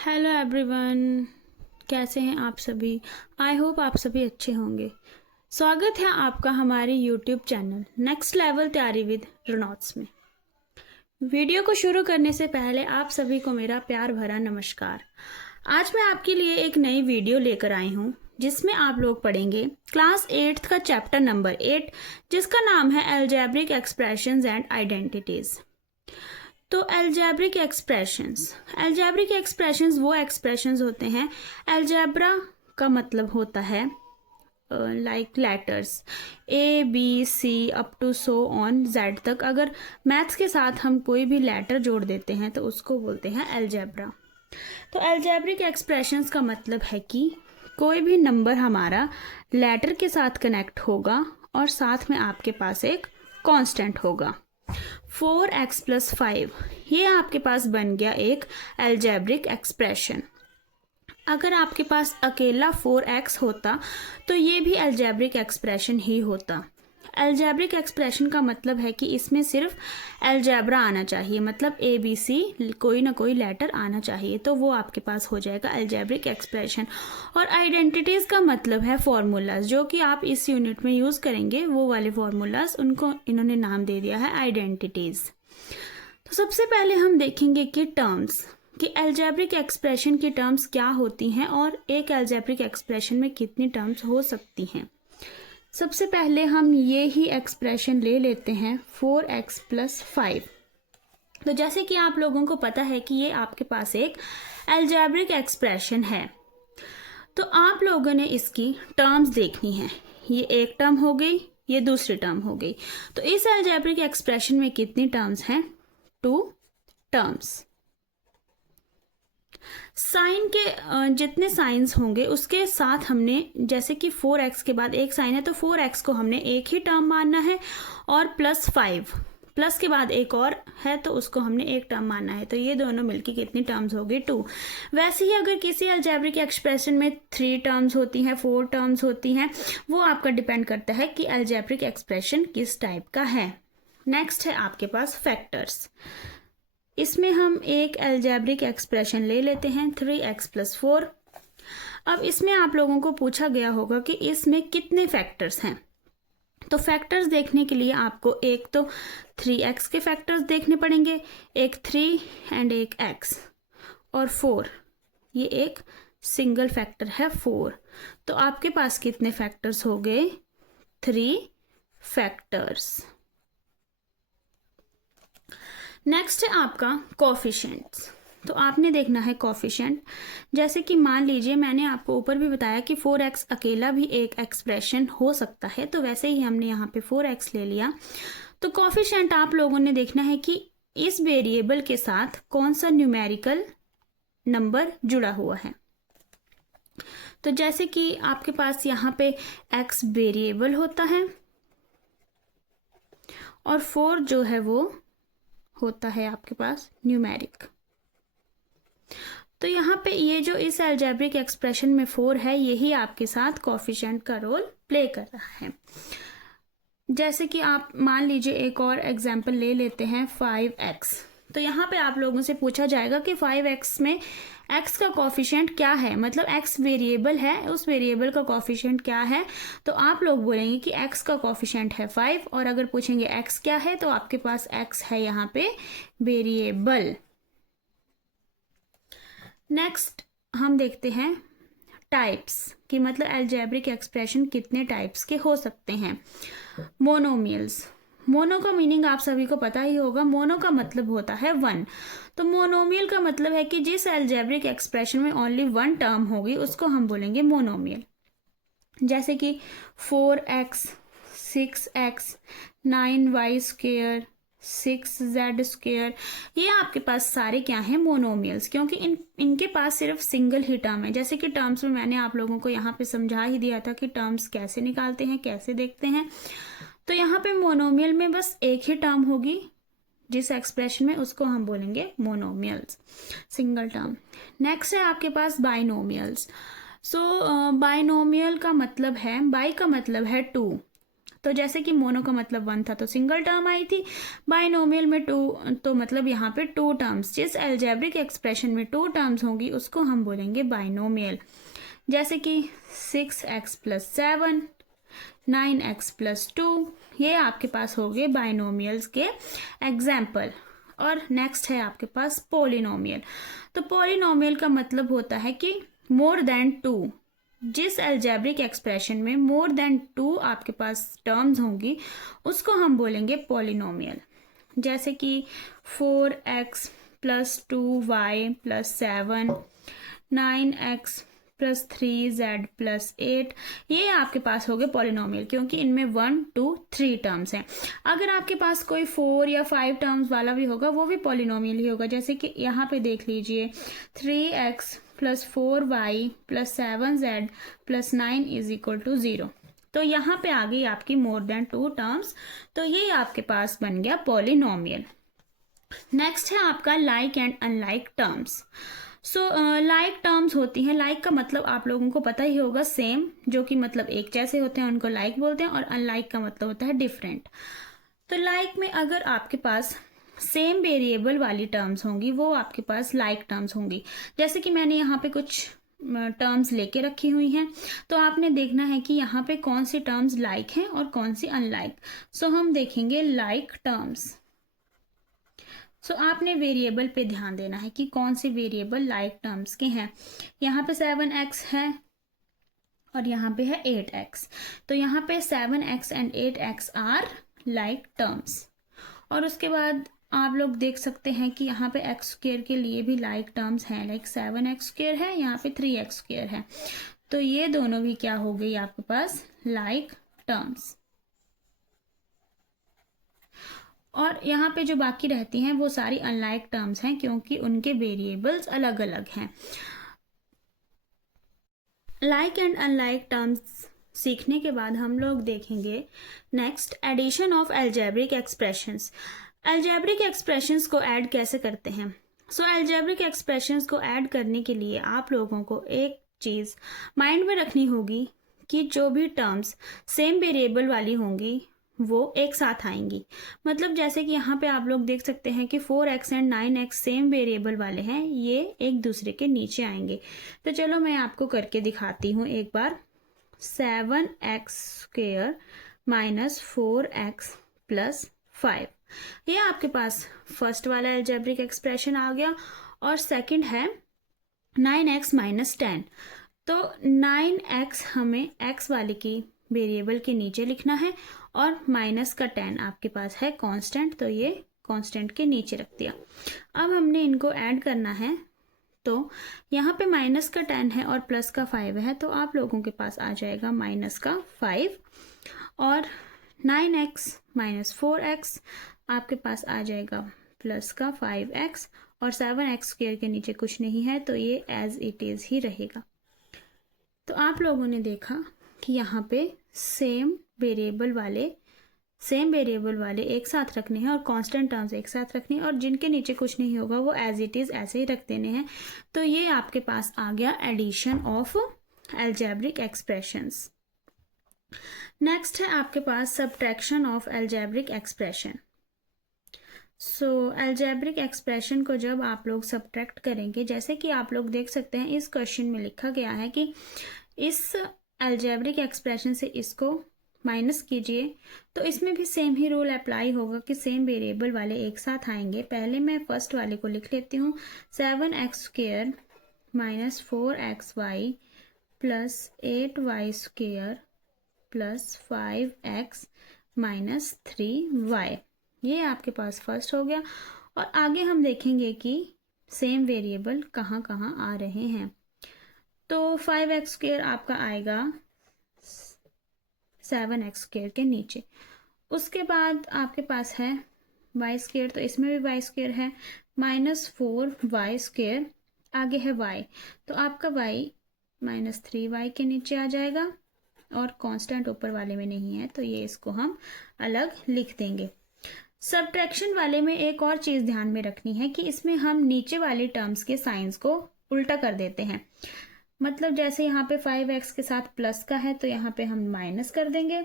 Hello everyone, कैसे हैं आप सभी। आई होप आप सभी अच्छे होंगे। स्वागत है आपका हमारे यूट्यूब चैनल नेक्स्ट लेवल तैयारी विद रनौत्स में। वीडियो को शुरू करने से पहले आप सभी को मेरा प्यार भरा नमस्कार। आज मैं आपके लिए एक नई वीडियो लेकर आई हूँ जिसमें आप लोग पढ़ेंगे क्लास 8th का चैप्टर नंबर 8 जिसका नाम है अलजेब्रिक एक्सप्रेशंस एंड आइडेंटिटीज़। तो अलजेब्रिक एक्सप्रेशंस वो एक्सप्रेशंस होते हैं। अलजेब्रा का मतलब होता है like letters A B C up to so on Z तक। अगर मैथ्स के साथ हम कोई भी लेटर जोड़ देते हैं तो उसको बोलते हैं अलजेब्रा। तो अलजेब्रिक एक्सप्रेशंस का मतलब है कि कोई भी नंबर हमारा लेटर के साथ कनेक्ट होगा और साथ में आपके पास एक कांस्टेंट होगा। 4x + 5 ये आपके पास बन गया एक अलजेब्रिक एक्सप्रेशन। अगर आपके पास अकेला 4x होता तो ये भी अलजेब्रिक एक्सप्रेशन ही होता। अलजेब्रिक एक्सप्रेशन का मतलब है कि इसमें सिर्फ अलजेब्रा आना चाहिए, मतलब ABC कोई ना कोई लेटर आना चाहिए, तो वो आपके पास हो जाएगा अलजेब्रिक एक्सप्रेशन। और आइडेंटिटीज़ का मतलब है फॉर्मूलाज, जो कि आप इस यूनिट में यूज़ करेंगे, वो वाले फॉर्मूलाज, उनको इन्होंने नाम दे दिया है आइडेंटिटीज़। तो सबसे पहले हम देखेंगे कि टर्म्स, कि अलजेब्रिक एक्सप्रेशन की टर्म्स क्या होती हैं और एक अलजेब्रिक एक्सप्रेशन में कितनी टर्म्स हो सकती हैं। सबसे पहले हम ये ही एक्सप्रेशन ले लेते हैं 4x + 5। तो जैसे कि आप लोगों को पता है कि ये आपके पास एक अलजेब्रिक एक्सप्रेशन है, तो आप लोगों ने इसकी टर्म्स देखनी है। ये एक टर्म हो गई, ये दूसरी टर्म हो गई। तो इस अलजेब्रिक एक्सप्रेशन में कितनी टर्म्स हैं? 2 टर्म्स। साइन के जितने साइंस होंगे उसके साथ हमने, जैसे कि 4x के बाद एक साइन है तो 4x को हमने एक ही टर्म मानना है, और +5 प्लस के बाद एक और है तो उसको हमने एक टर्म मानना है। तो ये दोनों मिलके कितनी टर्म्स होगी? 2। वैसे ही अगर किसी अलजेब्रिक एक्सप्रेशन में 3 टर्म्स होती हैं, 4 टर्म्स होती हैं, वो आपका डिपेंड करता है कि अलजेब्रिक एक्सप्रेशन किस टाइप का है। नेक्स्ट है आपके पास फैक्टर्स। इसमें हम एक अलजेब्रिक एक्सप्रेशन ले लेते हैं 3x + 4। अब इसमें आप लोगों को पूछा गया होगा कि इसमें कितने फैक्टर्स हैं। तो फैक्टर्स देखने के लिए आपको एक तो 3x के फैक्टर्स देखने पड़ेंगे, एक 3 एंड एक x, और 4 ये एक सिंगल फैक्टर है 4। तो आपके पास कितने फैक्टर्स हो गए? 3 फैक्टर्स। नेक्स्ट है आपका कोफिशिएंट्स। तो आपने देखना है कोफिशिएंट। जैसे कि मान लीजिए मैंने आपको ऊपर भी बताया कि 4x अकेला भी एक एक्सप्रेशन हो सकता है, तो वैसे ही हमने यहाँ पे 4x ले लिया। तो कोफिशिएंट आप लोगों ने देखना है कि इस वेरिएबल के साथ कौन सा न्यूमेरिकल नंबर जुड़ा हुआ है। तो जैसे कि आपके पास यहाँ पे x वेरिएबल होता है और 4 जो है वो होता है आपके पास न्यूमेरिक। तो यहाँ पे ये जो इस अलजेब्रिक एक्सप्रेशन में 4 है, यही आपके साथ कोफिशिएंट का रोल प्ले कर रहा है। जैसे कि आप मान लीजिए एक और एग्जांपल ले लेते हैं 5x। तो यहाँ पे आप लोगों से पूछा जाएगा कि 5x में x का कोफिशिएंट क्या है, मतलब x वेरिएबल है, उस वेरिएबल का कोफिशिएंट क्या है। तो आप लोग बोलेंगे कि x का कोफिशिएंट है 5, और अगर पूछेंगे x क्या है तो आपके पास x है यहाँ पे वेरिएबल। नेक्स्ट हम देखते हैं टाइप्स, कि मतलब अलजेब्रिक एक्सप्रेशन कितने टाइप्स के हो सकते हैं। मोनोमियल्स। मोनो का मीनिंग आप सभी को पता ही होगा, मोनो का मतलब होता है 1। तो मोनोमियल का मतलब है कि जिस अलजेब्रिक एक्सप्रेशन में ओनली 1 टर्म होगी उसको हम बोलेंगे मोनोमियल। जैसे कि 4x 6x 9y², 6z², ये आपके पास सारे क्या हैं? मोनोमियल्स, क्योंकि इनके पास सिर्फ सिंगल ही टर्म है। जैसे कि टर्म्स में मैंने आप लोगों को यहाँ पे समझा ही दिया था कि टर्म्स कैसे निकालते हैं, कैसे देखते हैं। तो यहाँ पे मोनोमियल में बस एक ही टर्म होगी जिस एक्सप्रेशन में, उसको हम बोलेंगे मोनोमियल्स, सिंगल टर्म। नेक्स्ट है आपके पास बाइनोमियल्स। सो बाइनोमियल का मतलब है, बाई का मतलब है 2, तो जैसे कि मोनो का मतलब 1 था तो सिंगल टर्म आई थी, बाइनोमियल में 2 तो मतलब यहाँ पे 2 टर्म्स, जिस एल्जेब्रिक एक्सप्रेशन में 2 टर्म्स होंगी उसको हम बोलेंगे बाइनोमियल। जैसे कि 6x + 7, 9x + 2, ये आपके पास हो गए बाइनोमियल्स के एग्जाम्पल। और नेक्स्ट है आपके पास पोलिनोमियल। तो पोलिनोमियल का मतलब होता है कि मोर देन 2, जिस एल्जेब्रिक एक्सप्रेशन में मोर देन 2 आपके पास टर्म्स होंगी उसको हम बोलेंगे पोलिनोमियल। जैसे कि 4x + 2y + 7, 9x + 3z + 8, ये आपके पास हो गए पॉलिनोमियल, क्योंकि इनमें 1, 2, 3 टर्म्स हैं। अगर आपके पास कोई 4 या 5 टर्म्स वाला भी होगा वो भी पॉलिनोमियल ही होगा। जैसे कि यहाँ पे देख लीजिए 3x + 4y + 7z + 9 = 0, तो यहाँ पे आ गई आपकी मोर देन 2 टर्म्स, तो ये आपके पास बन गया पॉलिनोमियल। नेक्स्ट है आपका like and unlike terms. So like terms होती हैं, लाइक का मतलब आप लोगों को पता ही होगा, सेम, जो कि मतलब एक जैसे होते हैं उनको लाइक बोलते हैं, और अनलाइक का मतलब होता है डिफरेंट। तो लाइक में अगर आपके पास सेम वेरिएबल वाली टर्म्स होंगी वो आपके पास लाइक टर्म्स होंगी। जैसे कि मैंने यहाँ पे कुछ टर्म्स लेके रखी हुई हैं, तो आपने देखना है कि यहाँ पे कौन सी टर्म्स लाइक हैं और कौन सी अनलाइक। सो हम देखेंगे लाइक टर्म्स। सो आपने वेरिएबल पे ध्यान देना है कि कौन से वेरिएबल लाइक टर्म्स के हैं। यहाँ पे 7x है और यहाँ पे है 8x, तो यहाँ पे 7x and 8x are like terms. और उसके बाद आप लोग देख सकते हैं कि यहाँ पे x² के लिए भी लाइक टर्म्स हैं, लाइक 7x² है, यहाँ पे 3x² है, तो ये दोनों भी क्या हो गई आपके पास लाइक टर्म्स। और यहाँ पे जो बाकी रहती हैं वो सारी अनलाइक टर्म्स हैं, क्योंकि उनके वेरिएबल्स अलग अलग हैं। लाइक एंड अनलाइक टर्म्स सीखने के बाद हम लोग देखेंगे next addition of algebraic expressions. Algebraic expressions को ऐड कैसे करते हैं। सो एल्जेब्रिक एक्सप्रेशंस को ऐड करने के लिए आप लोगों को एक चीज़ माइंड में रखनी होगी कि जो भी टर्म्स सेम वेरिएबल वाली होंगी वो एक साथ आएंगी। मतलब जैसे कि यहाँ पे आप लोग देख सकते हैं कि 4x and 9x same variable वाले हैं, ये एक दूसरे के नीचे आएंगे। तो चलो मैं आपको करके दिखाती हूँ एक बार। 7x² - 4x + 5, ये आपके पास फर्स्ट वाला एल्जेब्रिक एक्सप्रेशन आ गया। और सेकंड है 9x - 10, तो 9x हमें x वाले की वेरिएबल के नीचे लिखना है और माइनस का 10 आपके पास है कांस्टेंट, तो ये कांस्टेंट के नीचे रख दिया। अब हमने इनको ऐड करना है, तो यहाँ पे माइनस का 10 है और प्लस का 5 है, तो आप लोगों के पास आ जाएगा माइनस का 5, और 9x - 4x आपके पास आ जाएगा प्लस का 5x, और 7x² के नीचे कुछ नहीं है, तो ये एज इट इज़ ही रहेगा। तो आप लोगों ने देखा कि यहाँ पे सेम वेरिएबल वाले एक साथ रखने हैं और कांस्टेंट टर्म्स एक साथ रखने हैं, और जिनके नीचे कुछ नहीं होगा वो एज इट इज़ ऐसे ही रख देने हैं। तो ये आपके पास आ गया addition of algebraic expressions. Next है आपके पास subtraction of algebraic expression. So algebraic expression को जब आप लोग सब्ट्रैक्ट करेंगे, जैसे कि आप लोग देख सकते हैं इस क्वेश्चन में लिखा गया है कि इस एल्जेब्रिक एक्सप्रेशन से इसको माइनस कीजिए, तो इसमें भी सेम ही रूल अप्लाई होगा कि सेम वेरिएबल वाले एक साथ आएंगे। पहले मैं फर्स्ट वाले को लिख लेती हूँ, 7x² - 4xy + 8y² + 5x - 3y, ये आपके पास फर्स्ट हो गया। और आगे हम देखेंगे कि सेम वेरिएबल कहाँ कहाँ आ रहे हैं। तो 5x² आपका आएगा 7x² के नीचे। उसके बाद आपके पास है y², तो इसमें भी y² है, -4y², आगे है y, तो आपका y -3y के नीचे आ जाएगा, और कांस्टेंट ऊपर वाले में नहीं है, तो ये इसको हम अलग लिख देंगे। सब्ट्रैक्शन वाले में एक और चीज़ ध्यान में रखनी है कि इसमें हम नीचे वाली टर्म्स के साइंस को उल्टा कर देते हैं। मतलब जैसे यहाँ पे 5x के साथ प्लस का है, तो यहाँ पे हम माइनस कर देंगे,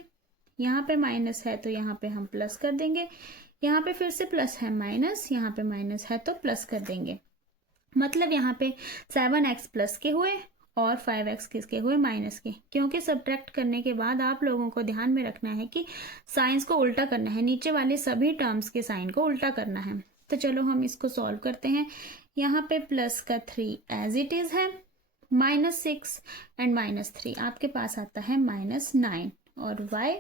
यहाँ पे माइनस है तो यहाँ पे हम प्लस कर देंगे, यहाँ पे फिर से प्लस है माइनस, यहाँ पे माइनस है तो प्लस कर देंगे। मतलब यहाँ पे 7x प्लस के हुए और 5x किसके हुए, माइनस के। क्योंकि सब्ट्रैक्ट करने के बाद आप लोगों को ध्यान में रखना है कि साइंस को उल्टा करना है, नीचे वाले सभी टर्म्स के साइन को उल्टा करना है। तो चलो हम इसको सॉल्व करते हैं। यहाँ पे प्लस का 3 एज इट इज है, -6 एंड -3 आपके पास आता है -9, और y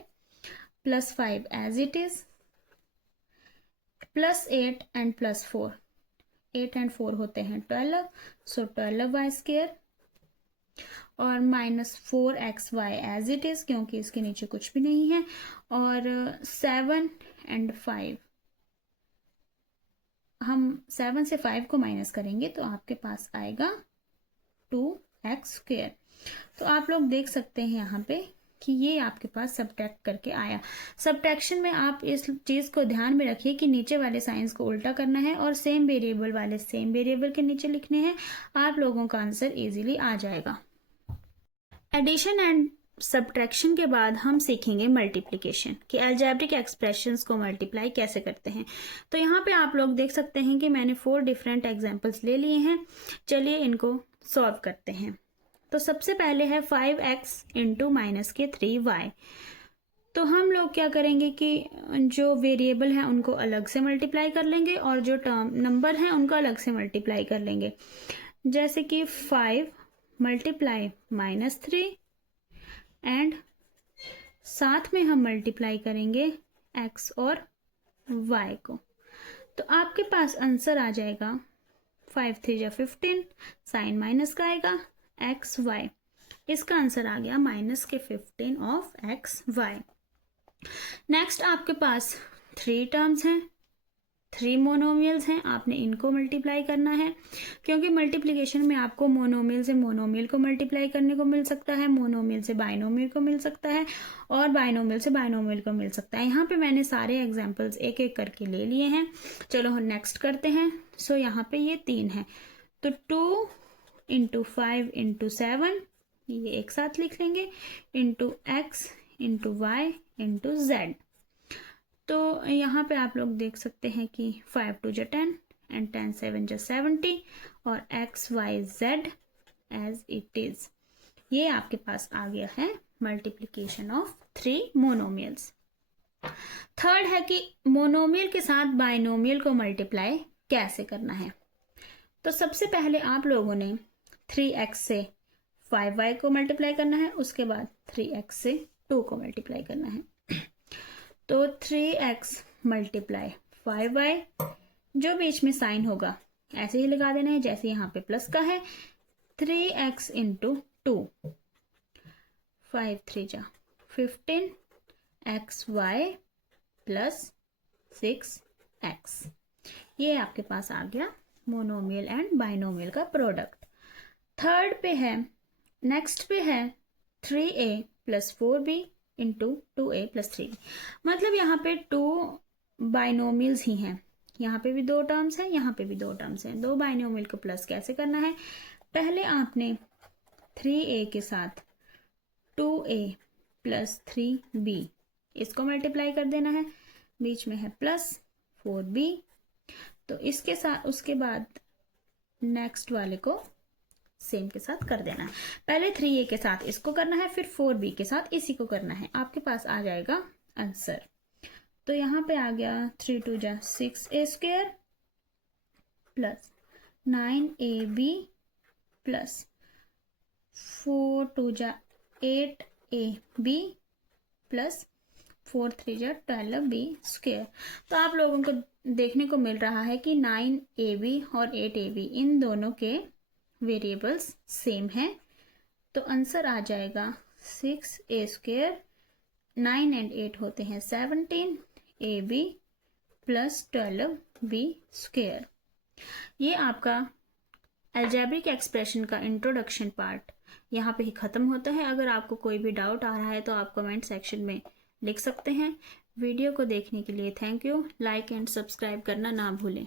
+5 as it is, +8 and +4, 8 and 4 होते हैं 12, सो 12y², और -4xy एज इट इज, क्योंकि इसके नीचे कुछ भी नहीं है, और 7 एंड 5, हम 7 से 5 को माइनस करेंगे तो आपके पास आएगा 2x²। तो आप लोग देख सकते हैं यहाँ पे कि ये आपके पास सब्ट्रैक्ट करके आया। सब्ट्रैक्शन में आप इस चीज़ को ध्यान में रखिए कि नीचे वाले साइंस को उल्टा करना है और सेम वेरिएबल वाले सेम वेरिएबल के नीचे लिखने हैं। आप लोगों का आंसर इजीली आ जाएगा। एडिशन एंड सब्ट्रैक्शन के बाद हम सीखेंगे मल्टीप्लिकेशन, कि अलजेब्रिक एक्सप्रेशंस को मल्टीप्लाई कैसे करते हैं। तो यहाँ पे आप लोग देख सकते हैं कि मैंने 4 डिफरेंट एग्जांपल्स ले लिए हैं। चलिए इनको सॉल्व करते हैं। तो सबसे पहले है 5x इंटू -3y। तो हम लोग क्या करेंगे कि जो वेरिएबल हैं उनको अलग से मल्टीप्लाई कर लेंगे और जो टर्म नंबर हैं उनको अलग से मल्टीप्लाई कर लेंगे। जैसे कि 5 मल्टीप्लाई -3 एंड साथ में हम मल्टीप्लाई करेंगे x और y को। तो आपके पास आंसर आ जाएगा 5 3 जा 15, साइन माइनस का आएगा एक्स वाई। इसका आंसर आ गया -15 ऑफ एक्स वाई। नेक्स्ट आपके पास 3 टर्म्स हैं, 3 मोनोमियल्स हैं, आपने इनको मल्टीप्लाई करना है। क्योंकि मल्टीप्लिकेशन में आपको मोनोमियल से मोनोमियल को मल्टीप्लाई करने को मिल सकता है, मोनोमियल से बाइनोमियल को मिल सकता है, और बाइनोमियल से बाइनोमियल को मिल सकता है। यहाँ पे मैंने सारे एग्जांपल्स एक एक करके ले लिए हैं। चलो हम नेक्स्ट करते हैं। सो यहाँ पे ये 3 है, तो 2 इंटू 5 इंटू 7, ये एक साथ लिख लेंगे, into x into y into z. तो यहाँ पे आप लोग देख सकते हैं कि 5 2 जा 10 एंड 10 7 जा 70, और x y z as it is. ये आपके पास आ गया है मल्टीप्लिकेशन ऑफ 3 मोनोमियल्स। थर्ड है कि मोनोमियल के साथ बाइनोमियल को मल्टीप्लाई कैसे करना है। तो सबसे पहले आप लोगों ने 3x से 5y को मल्टीप्लाई करना है, उसके बाद 3x से 2 को मल्टीप्लाई करना है। तो 3x मल्टीप्लाई 5y, जो बीच में साइन होगा ऐसे ही लगा देना है जैसे यहाँ पे प्लस का है। 3x इंटू 2, 5 3 जा 15 xy प्लस 6x। ये आपके पास आ गया मोनोमियल एंड बाइनोमियल का प्रोडक्ट। थर्ड पे है, नेक्स्ट पे है 3a plus 4b into 2a plus 3b। मतलब यहाँ पे 2 बाइनोमियल्स ही हैं, यहाँ पे भी 2 टर्म्स हैं, यहाँ पे भी 2 टर्म्स हैं। 2 बाइनोमियल को प्लस कैसे करना है, पहले आपने 3a के साथ 2a प्लस 3b इसको मल्टीप्लाई कर देना है, बीच में है प्लस 4b। तो इसके साथ उसके बाद नेक्स्ट वाले को सेम के साथ कर देना है। पहले 3a के साथ इसको करना है, फिर 4b के साथ इसी को करना है। आपके पास आ जाएगा आंसर। तो यहाँ पे आ गया 3 2 जा 6a² प्लस 9ab प्लस 4 2 जा 8ab प्लस 4 3 जा 12b²। तो आप लोगों को देखने को मिल रहा है कि 9ab और 8ab इन दोनों के वेरिएबल्स सेम हैं। तो आंसर आ जाएगा 6a², 9 एंड 8 होते हैं 17ab प्लस 12b²। ये आपका अलजेब्रिक एक्सप्रेशन का इंट्रोडक्शन पार्ट यहाँ पे ही ख़त्म होता है। अगर आपको कोई भी डाउट आ रहा है तो आप कमेंट सेक्शन में लिख सकते हैं। वीडियो को देखने के लिए thank you. Like and subscribe करना ना भूलें।